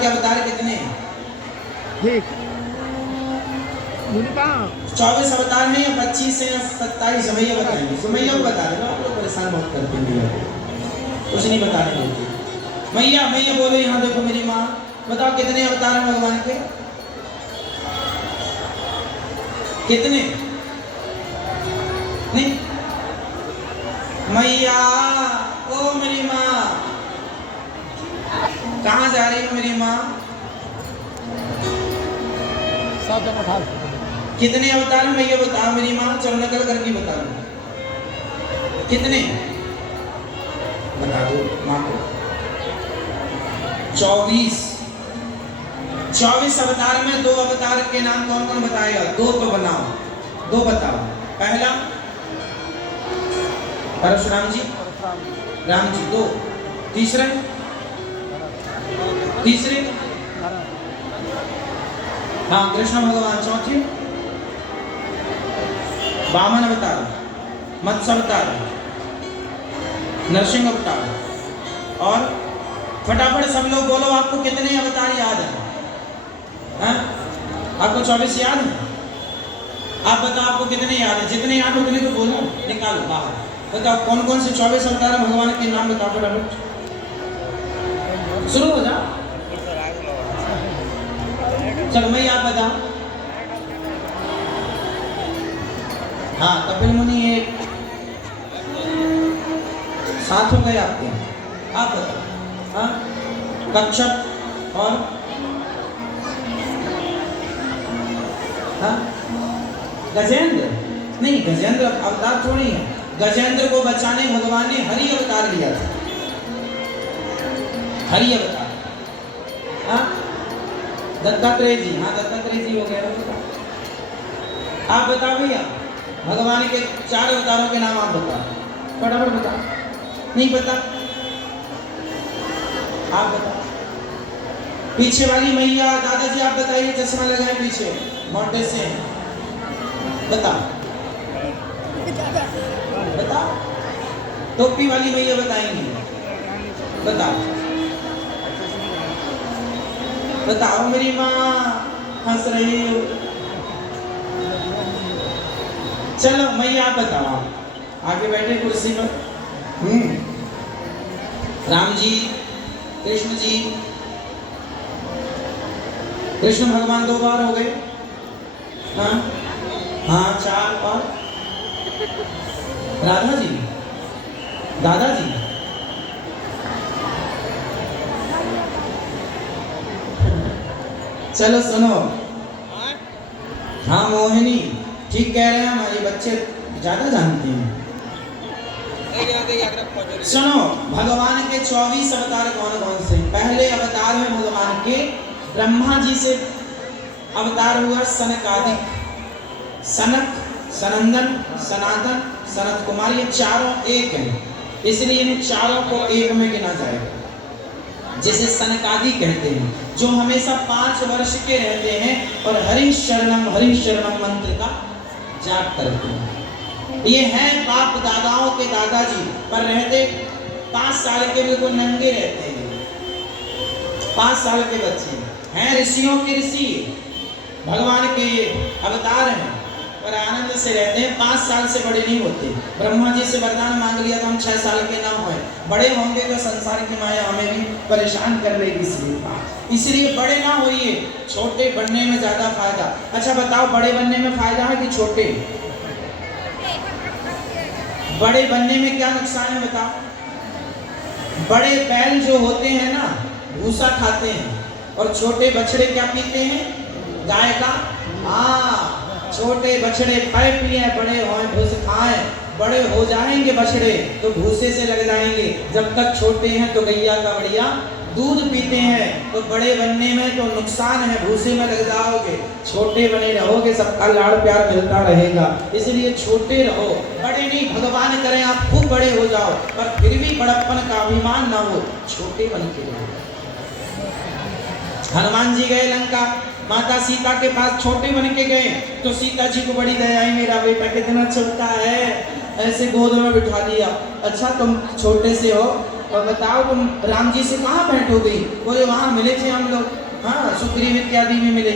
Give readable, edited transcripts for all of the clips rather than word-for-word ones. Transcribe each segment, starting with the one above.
के अवतार कितने हैं? ठीक 24 अवतार हैं या 25 हैं या 27? मैया बताएंगे। मैया को बता देना, आप लोग परेशान बहुत करते हैं मैया को, कुछ नहीं बताने देते। मैया मैया बोलो, यहाँ देखो मेरी माँ, बताओ कितने अवतार हैं भगवान के? कितने? नहीं मैया, ओ मेरी माँ, कहाँ जा रही हो मेरी माँ? कितने अवतार में ये बताओ मेरी माँ, चलो नकल करके बता दो कितने, बता दो माँ को। 24 अवतार में 2 अवतार के नाम कौन कौन बताएगा? 2 तो बनाओ, 2 बताओ। पहला परशुराम जी, राम जी 2। तीसरे हाँ कृष्ण भगवान। चौथे वामन अवतार, मत्स्य अवतार, नरसिंह अवतार। और फटाफट सब लोग बोलो, आपको कितने अवतार याद है? हाँ? आपको 24 याद है? आप बताओ आपको कितने याद है? जितने याद हो उतने तो बोलो, निकालो बाहर। बताओ कौन कौन से 24 अवतार भगवान के नाम बताओ फटाफट, शुरू हो जाओ। चलो मैं आप बताओ। हाँ कपिल मुनि एक, 7 हो गए आपके, आप बताओ। हाँ कच्छप और हाँ गजेंद्र, नहीं गजेंद्र अवतार थोड़ी है। गजेंद्र को बचाने भगवान ने हरि अवतार लिया था, हरि अवतार। हाँ दत्तात्रेय जी, हाँ दत्तात्रेय जी हो गया। आप बताओ भैया भगवान के 4 अवतारों के नाम आप बताओ, फटाफट बताओ। नहीं पता? आप बताओ। पीछे वाली मैया, दादाजी आप बताइए, चश्मा लगाए पीछे मोटे से, बताओ बताओ। टोपी वाली मैया बताएंगी, बताओ बताओ मेरी माँ, हंस रही हो। चलो मैया आप बताओ, आगे बैठे कुर्सी पर। राम जी, कृष्ण जी, कृष्ण भगवान 2 बार हो गए। हाँ हाँ 4। और राधा जी, दादाजी, चलो सुनो। हाँ मोहिनी ठीक कह रहे हैं, हमारे बच्चे ज्यादा जानते हैं। सुनो भगवान के 24 अवतार कौन कौन से? पहले अवतार में भगवान के ब्रह्मा जी से अवतार हुआ सनकादिक, सनक, सनंदन, सनातन, सनत कुमार, ये चारों एक हैं, इसलिए इन चारों को एक में गिना जाएगा। जिसे सनकादि कहते हैं, जो हमेशा 5 वर्ष के रहते हैं और हरि शरणम मंत्र का जाप करते हैं। ये हैं बाप दादाओं के दादाजी, पर रहते 5 साल के बिल्कुल नंगे रहते हैं। 5 साल के बच्चे हैं, ऋषियों के ऋषि, भगवान के अवतार हैं, पर आनंद से रहते हैं। 5 साल से बड़े नहीं होते। ब्रह्मा जी से वरदान मांग लिया तो हम 6 साल के ना हुए, बड़े होंगे तो संसार की माया हमें भी परेशान कर लेगी, इसलिए बड़े ना होइए, छोटे बनने में ज्यादा फायदा। अच्छा बताओ बड़े बनने में फायदा है कि छोटे? बड़े बनने में क्या नुकसान है बताओ? बड़े बैल जो होते हैं ना भूसा खाते हैं, और छोटे बछड़े क्या पीते हैं? गाय का। हाँ छोटे बछड़े पाए पिए, बड़े होए भूस खाए, बड़े हो जाएंगे बछड़े तो भूसे से लग जाएंगे। जब तक छोटे हैं तो गैया का बढ़िया दूध पीते हैं, तो बड़े बनने में तो नुकसान है, भूसे में लग जाओगे। छोटे बने रहोगे, सबका लाड़ प्यार मिलता रहेगा, इसलिए छोटे रहो, बड़े नहीं। भगवान करें आप खूब बड़े हो जाओ, पर फिर भी बड़प्पन का अभिमान ना हो, छोटे बन के रहो। हनुमान जी गए लंका, माता सीता के पास छोटे बन के गए, तो सीता जी को बड़ी दया आई, मेरा बेटा कितना छोटा है, ऐसे गोद में बिठा लिया। अच्छा तुम छोटे से हो, और बताओ तुम राम जी से कहाँ भेंट हो गई? बोले वहां मिले थे हम लोग, हाँ सुग्रीव इत्यादि में मिले।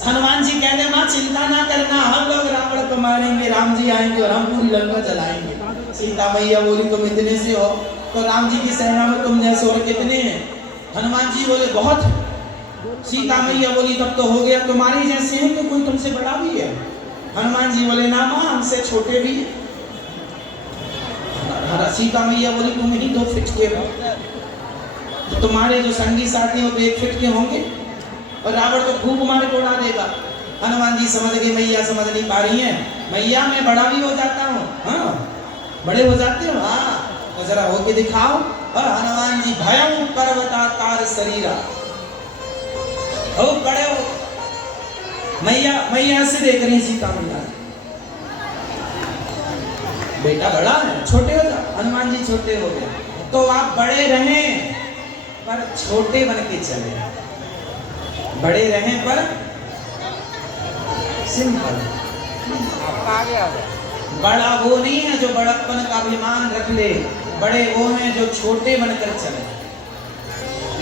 हनुमान जी कहते माँ चिंता ना करना, हम लोग रावण को मारेंगे, राम जी आएंगे और हम पूरी लंका जलाएंगे। सीता मैया बोली तुम इतने से हो तो राम जी की सेना में तुम जैसे और कितने हैं? हनुमान जी बोले बहुत है। सीता मैया बोली तब तो हो गया, तुम्हारे जैसे हैं तो कोई तुमसे बड़ा भी है? हनुमान जी बोले ना माँ हमसे छोटे भी। सीता मैया बोली तुम ही 2 फीट के हो, तो तुम्हारे जो संगी साथी हो तो 1 फीट के होंगे, और रावण तो खूब मारे को उड़ा देगा। हनुमान जी समझ गए मैया समझ नहीं पा रही हैं, मैया मैं बड़ा भी हो जाता हूँ। हाँ बड़े हो जाते हो, हाँ तो जरा होके दिखाओ। और हनुमान जी भयं पर्वताकार शरीरा, हो बड़े हो। मैया से देख रही सीता मैया, बेटा बड़ा है छोटे हो जा। हनुमान जी छोटे हो गए तो आप बड़े रहें पर छोटे बन के चले, बड़े रहें पर सिंपल। बड़ा वो नहीं है जो बड़प्पन का अभिमान रख ले, बड़े वो हैं जो छोटे बनकर चले,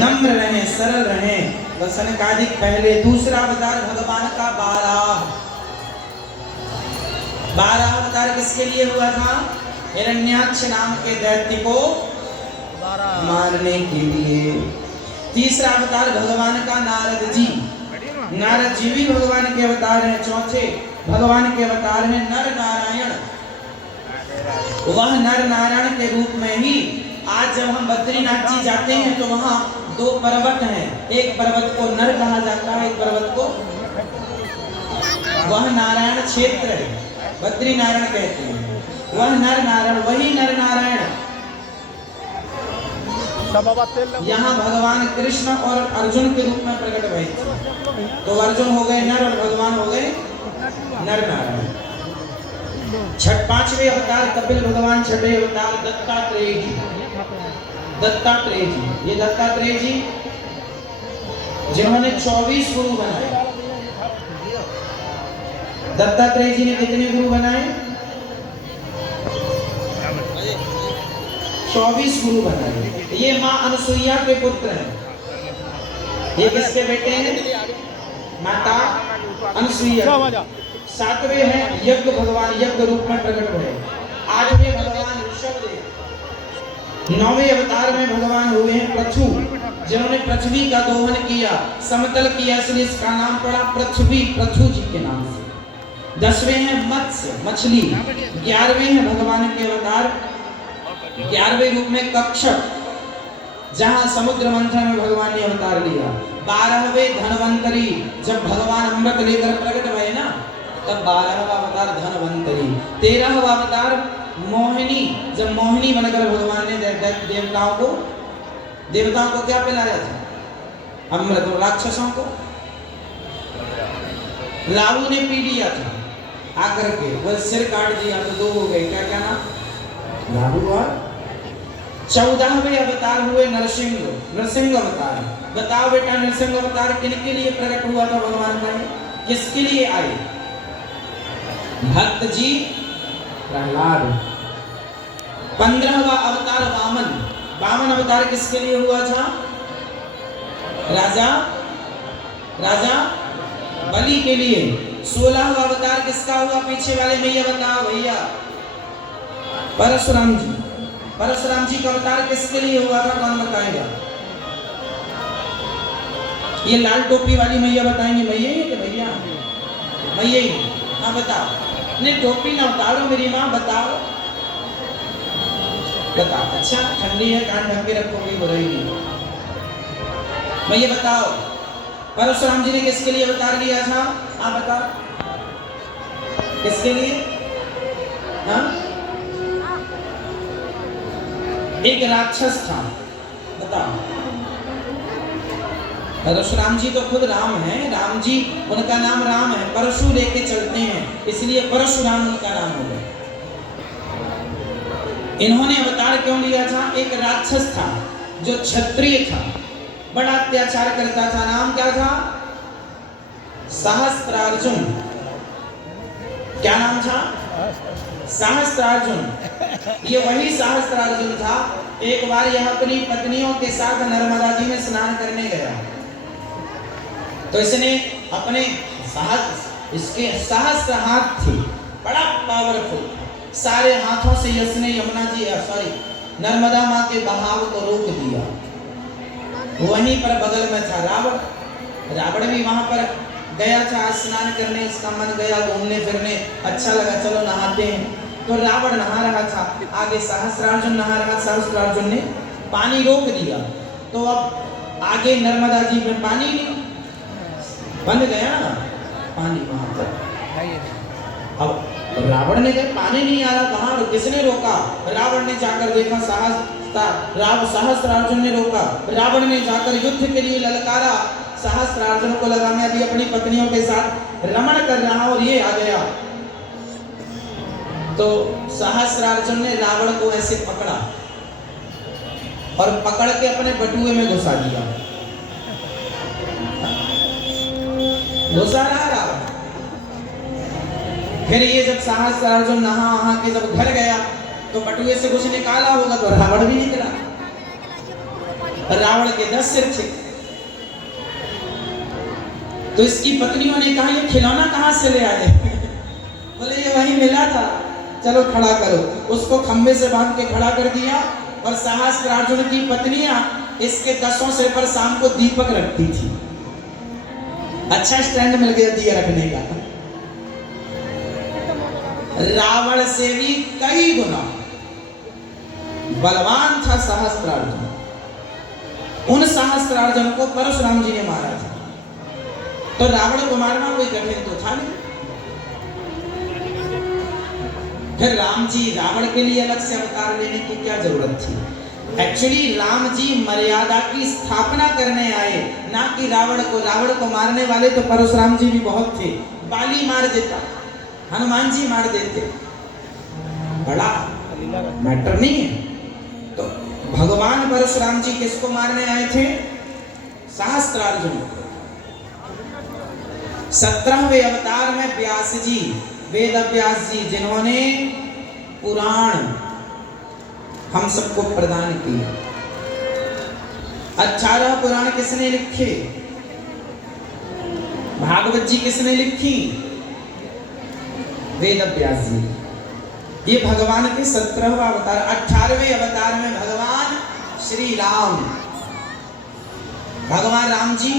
नम्र रहें सरल रहें। सनकादिक पहले। दूसरा अवतार भगवान का 12 अवतार किसके लिए हुआ था? हिरण्याक्ष नाम के दैत्य को मारने के लिए। तीसरा अवतार भगवान का नारद जी, नारद जी भी भगवान के अवतार हैं। चौथे भगवान के अवतार हैं नर नारायण। वह नर नारायण के रूप में ही आज जब हम बद्रीनाथ जी जाते हैं तो वहाँ 2 पर्वत हैं, एक पर्वत को नर कहा जाता है, एक पर्वत को वह नारायण क्षेत्र है, बद्री नारायण कहते हैं। वह नर नारायण, वही नर नारायण यहाँ भगवान कृष्ण और अर्जुन के रूप में प्रकट हुए। तो अर्जुन हो गए नर और भगवान हो गए नर नारायण। 5वें अवतार कपिल भगवान, 6वें अवतार दत्तात्रेय जी। दत्तात्रेय जी, ये दत्तात्रेय जी जिन्होंने 24 गुरु बनाए। दत्तात्रेय जी ने कितने गुरु बनाए? 24 गुरु बनाए। ये माँ अनसुईया के पुत्र हैं। ये किसके बेटे हैं? माता अनसुईया। 7वें हैं यज्ञ भगवान, यज्ञ रूप में प्रकट हुए। 8वें भगवान ऋषभदेव। 9वें अवतार में भगवान हुए हैं पृथु, जिन्होंने पृथ्वी का दोहन किया, समतल किया, इसलिए इसका नाम पड़ा पृथ्वी, पृथु जी के नाम से। 10वें हैं मत्स्य, मछली। 11वें हैं भगवान के अवतार, 11वें रूप में कक्षक, जहां समुद्र मंथन में भगवान ने अवतार लिया। 12वें धनवंतरी, जब भगवान अमृत लेकर प्रकट हुए ना तब 12वां अवतार धनवंतरी। 13वां अवतार मोहिनी, जब मोहिनी बनकर भगवान ने देवताओं को क्या पिलाया था? अमृत। और राक्षसों को लालू ने पी लिया था आकर के, वह सिर काट दिया तो 2 हो गए। क्या क्या नाम? लालू। और 14वें अवतार हुए नरसिंह, नरसिंह अवतार। बताओ बेटा नरसिंह अवतार किनके लिए प्रकट हुआ था भगवान का? किसके लिए आए? भक्त जी प्रहलाद। 15वां अवतार वामन। वामन अवतार किसके लिए हुआ था? राजा बलि के लिए। 16वां अवतार किसका हुआ? पीछे वाले भैया बताओ भैया। परशुराम जी। परशुराम जी का अवतार किसके लिए हुआ था? कौन बताएगा? ये लाल टोपी वाली मैया बताएंगे। मैया ही है भैया? मैया ही। हाँ बताओ। नहीं टोपी ना उतारो मेरी माँ, बताओ बताओ। अच्छा ठंडी है, कान ढक के रखोगे, बुराई नहीं। मैं ये बताओ परशुराम जी ने किसके लिए अवतार लिया था? आप बताओ किसके लिए? हाँ एक राक्षस था, बताओ। परशुराम जी तो खुद राम हैं, राम जी उनका नाम राम है, परशु लेके चलते हैं इसलिए परशुराम उनका नाम हो गया। इन्होंने अवतार क्यों लिया था? एक राक्षस था जो क्षत्रिय था, बड़ा अत्याचार करता था। नाम क्या था? सहस्त्रार्जुन। क्या नाम था? सहस्त्रार्जुन। ये वही सहस्त्रार्जुन था एक बार यह अपनी पत्नियों के साथ नर्मदा जी में स्नान करने गया, तो इसने अपने इसके सहस्त्र हाथ थे, बड़ा पावरफुल, सारे हाथों से इसने नर्मदा माँ के बहाव को रोक दिया। वहीं पर बगल में था रावण, रावण भी वहां पर गया था स्नान करने, इसका मन गया घूमने फिरने, अच्छा लगा चलो नहाते हैं। तो रावण नहा रहा था, आगे सहस्त्रार्जुन नहा रहा, सहस्त्रार्जुन ने पानी रोक दिया। तो अब आगे नर्मदा जी में पानी नहीं, बंद गया ना पानी वहां पर। अब रावण ने कहा पानी नहीं आ रहा, कहाँ, किसने रोका? रावण ने जाकर देखा, सहस्त्रार्जुन ने रोका। रावण ने जाकर युद्ध के लिए ललकारा, सहस्त्रार्जुन को लगा मैं अभी अपनी पत्नियों के साथ रमण कर रहा और ये आ गया। तो सहस्त्रार्जुन ने रावण को ऐसे पकड़ा और पकड़ के अपने बटुए में घुसा दिया, घुसा रहा रावण। फिर ये जब सहस्त्रार्जुन नहा के जब घर गया तो बटुए से कुछ निकाला होगा, तो रावण भी निकला। रावण के 10 सिर थे। तो इसकी पत्नियों ने कहा ये खिलौना कहां से ले आए? बोले ये वहीं मिला था, चलो खड़ा करो। उसको खंबे से बांध के खड़ा कर दिया और सहस्त्रार्जुन की पत्नियां इसके 10 सिर पर शाम को दीपक रखती थी। अच्छा स्टैंड मिल गया दिया रखने का। रावण से भी कई गुना बलवान था सहस्त्रार्जुन। उन सहस्त्रार्जुन को परशुराम जी ने मारा था, तो रावण को मारना कोई कठिन तो था नहीं। फिर राम जी रावण के लिए अलग से अवतार लेने की क्या जरूरत थी? एक्चुअली राम जी मर्यादा की स्थापना करने आए, ना कि रावण को। रावण को मारने वाले तो परशुराम जी भी बहुत थे, बाली मार देता, हनुमान जी मार देते, बड़ा मैटर नहीं है। तो भगवान परशुराम जी किसको मारने आए थे? सहस्त्रार्जुन। 17वें अवतार में व्यास जी, वेद व्यास जी, जिन्होंने पुराण हम सबको प्रदान किया। 18 पुराण किसने लिखे? भागवत जी किसने लिखी? वेद व्यास जी। ये भगवान के 17वां अवतार। 18वें अवतार में भगवान श्री राम, भगवान राम जी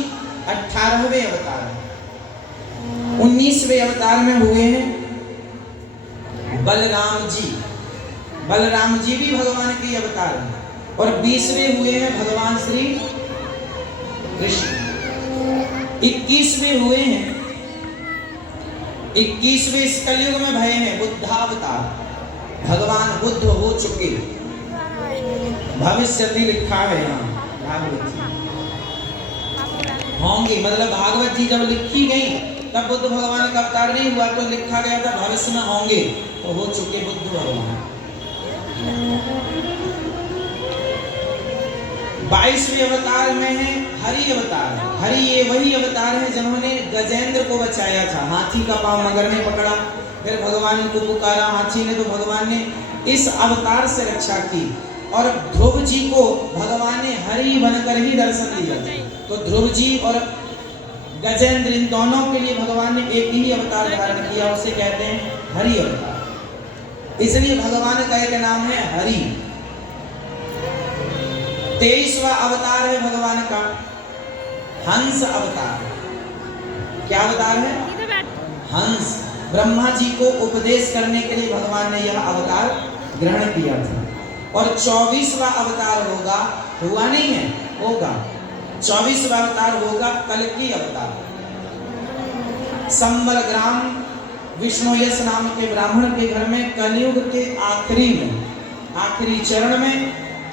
18वें अवतार में। 19वें अवतार में हुए हैं बलराम जी। बलराम जी भी भगवान के अवतार हैं। और 20वें हुए हैं भगवान श्री कृष्ण। 21वें हुए हैं, 21वें इस कलयुग में भय हैं बुद्धावतार। भगवान बुद्ध हो चुके, भविष्य भी लिखा है यहाँ भागवत जी होंगे। मतलब भागवत जी जब लिखी गई तब बुद्ध भगवान का अवतार नहीं हुआ, तो लिखा गया था भविष्य में होंगे, तो हो चुके बुद्ध भगवान। 22वें अवतार में है हरि अवतार। हरि ये वही अवतार है जिन्होंने गजेंद्र को बचाया था, हाथी का पांव मगर ने पकड़ा, फिर भगवान को पुकारा हाथी ने, तो भगवान ने इस अवतार से रक्षा की। और ध्रुव जी को भगवान ने हरि बनकर ही दर्शन दिया। तो ध्रुव जी और गजेंद्र इन दोनों के लिए भगवान ने एक ही अवतार धारण किया, उसे कहते हैं हरि अवतार। इसलिए भगवान का एक नाम है हरि। 23वां अवतार है भगवान का हंस अवतार। क्या अवतार है? हंस। ब्रह्मा जी को उपदेश करने के लिए भगवान ने यह अवतार ग्रहण किया था। और 24वां अवतार होगा, हुआ नहीं है, होगा 24वां अवतार होगा कल्कि अवतार। संबल ग्राम विष्णु यश नाम के ब्राह्मण के घर में कलयुग के आखिरी में, आखिरी चरण में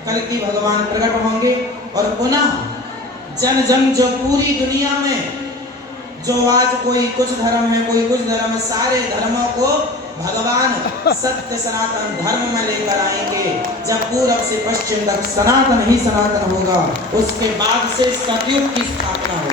कल्कि भगवान प्रकट होंगे। और पुनः जन जन जो पूरी दुनिया में जो आज कोई कुछ धर्म है, कोई कुछ धर्म है, सारे धर्मों को भगवान सत्य सनातन धर्म में लेकर आएंगे। जब पूरब से पश्चिम तक सनातन ही सनातन होगा, उसके बाद से सतयुग की स्थापना होगी।